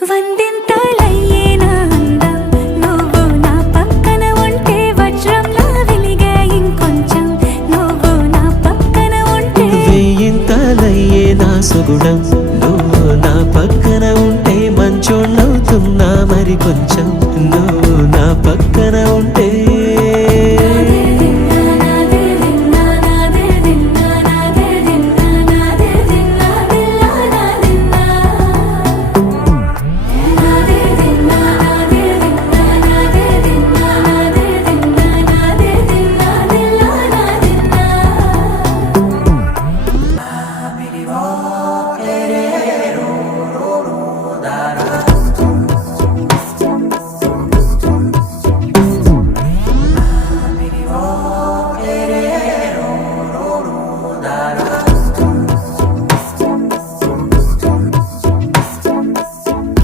వందింతలయ్యేనా అందం నువ్వు నా పక్కన ఉంటే వజ్రంలా వెలిగే ఇంకొంచెం నువ్వు నా పక్కన ఉంటే వేయింతలయ్యేనా సుగుణం నువ్వు నా పక్కన ఉంటే మంచోళ్ళవుతున్నా మరి కొంచెం